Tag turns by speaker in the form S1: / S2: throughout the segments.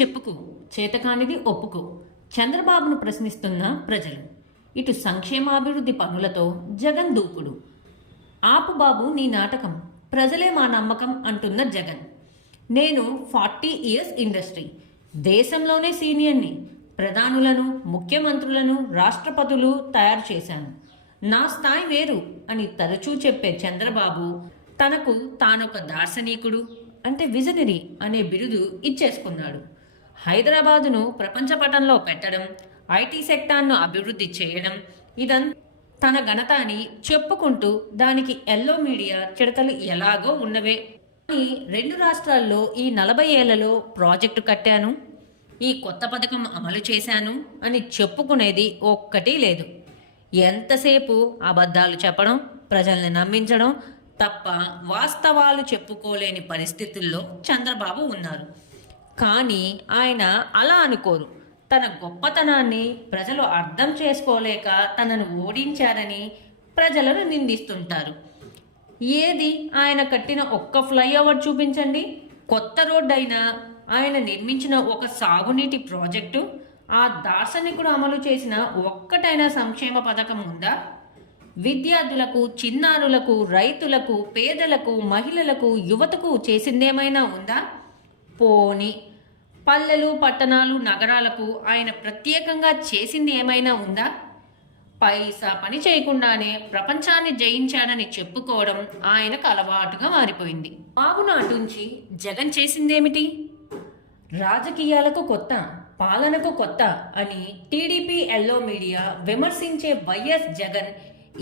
S1: చెప్పుకో చేతకానిది ఒప్పుకో చంద్రబాబును ప్రశ్నిస్తున్న ప్రజలు. ఇటు సంక్షేమాభివృద్ధి పనులతో జగన్ దూకుడు. ఆపు బాబు నీ నాటకం ప్రజలే మా నమ్మకం అంటున్న జగన్. నేను ఫార్టీ ఇయర్స్ ఇండస్ట్రీ దేశంలోనే సీనియర్ని ప్రధానులను ముఖ్యమంత్రులను రాష్ట్రపతులు తయారు చేశాను. నా స్థాయి వేరు అని తరచూ చెప్పే చంద్రబాబు తనకు తానొక దార్శనికుడు అంటే విజనరీ అనే బిరుదు ఇచ్చేసుకున్నాడు. హైదరాబాదును ప్రపంచ పటంలో పెట్టడం ఐటీ సెక్టార్ను అభివృద్ధి చేయడం ఇదన్ తన ఘనత అని చెప్పుకుంటూ దానికి ఎల్లో మీడియా చిడతలు ఎలాగో ఉన్నవే. కానీ రెండు రాష్ట్రాల్లో ఈ నలభై ఏళ్ళలో ప్రాజెక్టు కట్టాను ఈ కొత్త పథకం అమలు చేశాను అని చెప్పుకునేది ఒక్కటి లేదు. ఎంతసేపు అబద్ధాలు చెప్పడం ప్రజల్ని నమ్మించడం తప్ప వాస్తవాలు చెప్పుకోలేని పరిస్థితుల్లో చంద్రబాబు ఉన్నారు. కానీ ఆయన అలా అనుకోరు. తన గొప్పతనాన్ని ప్రజలు అర్థం చేసుకోలేక తనను ఓడించారని ప్రజలను నిందిస్తుంటారు. ఏది ఆయన కట్టిన ఒక్క ఫ్లైఓవర్ చూపించండి? కొత్త రోడ్డు అయినా ఆయన నిర్మించిన ఒక సాగునీటి ప్రాజెక్టు? ఆ దార్శనికుడు అమలు చేసిన ఒక్కటైనా సంక్షేమ పథకం ఉందా? విద్యార్థులకు చిన్నారులకు రైతులకు పేదలకు మహిళలకు యువతకు చేసిందేమైనా ఉందా? పోని. పల్లెలు పట్టణాలు నగరాలకు ఆయన ప్రత్యేకంగా చేసింది ఏమైనా ఉందా? పైసా పని చేయకుండానే ప్రపంచాన్ని జయించాడని చెప్పుకోవడం ఆయనకు అలవాటుగా మారిపోయింది. బాబు నాటుంచి జగన్ చేసిందేమిటి? రాజకీయాలకు కొత్త పాలనకు కొత్త అని టీడీపీ ఎల్లో మీడియా విమర్శించే వైఎస్ జగన్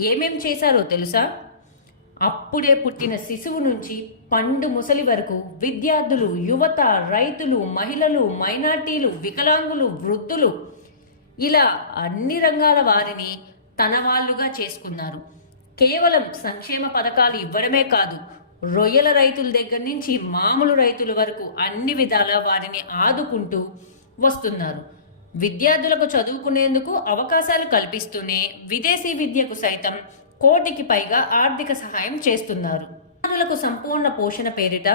S1: ఏమేం చేశారో తెలుసా? అప్పుడే పుట్టిన శిశువు నుంచి పండు ముసలి వరకు విద్యార్థులు యువత రైతులు మహిళలు మైనార్టీలు వికలాంగులు వృద్ధులు ఇలా అన్ని రంగాల వారిని తన వాళ్ళుగా చేసుకున్నారు. కేవలం సంక్షేమ పథకాలు ఇవ్వడమే కాదు రొయ్యల రైతుల దగ్గర నుంచి మామూలు రైతుల వరకు అన్ని విధాల వారిని ఆదుకుంటూ వస్తున్నారు. విద్యార్థులకు చదువుకునేందుకు అవకాశాలు కల్పిస్తూనే విదేశీ విద్యకు సైతం కోటికి పైగా ఆర్థిక సహాయం చేస్తున్నారు. పిల్లలకు సంపూర్ణ పోషణ పేరిట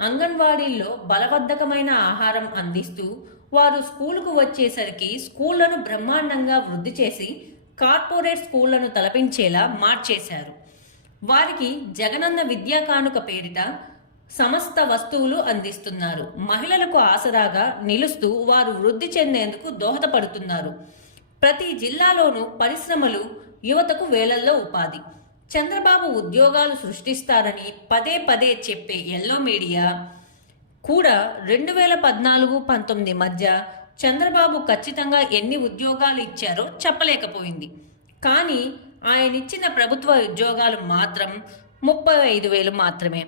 S1: అంగన్వాడీల్లో బలవద్ధకమైన ఆహారం అందిస్తూ వారు స్కూలుకు వచ్చేసరికి స్కూళ్ళను బ్రహ్మాండంగా వృద్ధి చేసి కార్పొరేట్ స్కూళ్ళను తలపించేలా మార్చేశారు. వారికి జగనన్న విద్యా కానుక పేరిట సమస్త వస్తువులు అందిస్తున్నారు. మహిళలకు ఆసరాగా నిలుస్తూ వారు వృద్ధి చెందేందుకు దోహదపడుతున్నారు. ప్రతి జిల్లాలోనూ పరిశ్రమలు యువతకు వేలల్లో ఉపాధి. చంద్రబాబు ఉద్యోగాలు సృష్టిస్తారని పదే పదే చెప్పే ఎల్లో మీడియా కూడా రెండు వేల పద్నాలుగు పంతొమ్మిది మధ్య చంద్రబాబు ఖచ్చితంగా ఎన్ని ఉద్యోగాలు ఇచ్చారో చెప్పలేకపోయింది. కానీ ఆయన ఇచ్చిన ప్రభుత్వ ఉద్యోగాలు మాత్రం ముప్పై ఐదు వేలు మాత్రమే.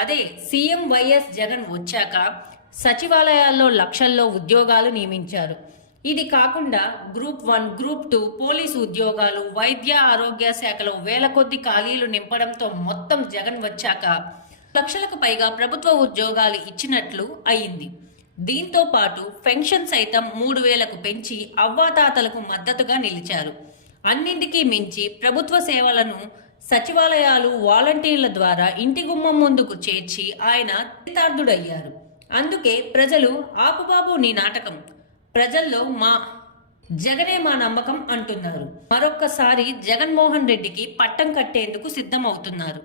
S1: అదే సీఎం వైఎస్ జగన్ వచ్చాక సచివాలయాల్లో లక్షల్లో ఉద్యోగాలు నియమించారు. ఇది కాకుండా group one group two police ఉద్యోగాలు వైద్య ఆరోగ్య శాఖలో వేల కొద్ది ఖాళీలు నింపడంతో మొత్తం జగన్ వచ్చాక లక్షలకు పైగా ప్రభుత్వ ఉద్యోగాలు ఇచ్చినట్లు అయింది. దీంతో పాటు పెన్షన్ సైతం మూడు వేలకు పెంచి అవ్వాతాతలకు మద్దతుగా నిలిచారు. అన్నింటికీ మించి ప్రభుత్వ సేవలను సచివాలయాలు వాలంటీర్ల ద్వారా ఇంటి గుమ్మం ముందుకు చేర్చి ఆయన చిత్తార్థుడయ్యారు అందుకే ప్రజలు ఆపుబాబు నీ నాటకం. ప్రజల్లో మా జగనే మా నమ్మకం అంటున్నారు. మరొక్కసారి జగన్మోహన్ రెడ్డికి పట్టం కట్టేందుకు సిద్ధమవుతున్నారు.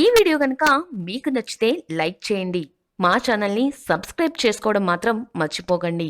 S2: ఈ వీడియో కనుక మీకు నచ్చితే లైక్ చేయండి. మా ఛానల్ని సబ్స్క్రైబ్ చేసుకోవడం మాత్రం మర్చిపోకండి.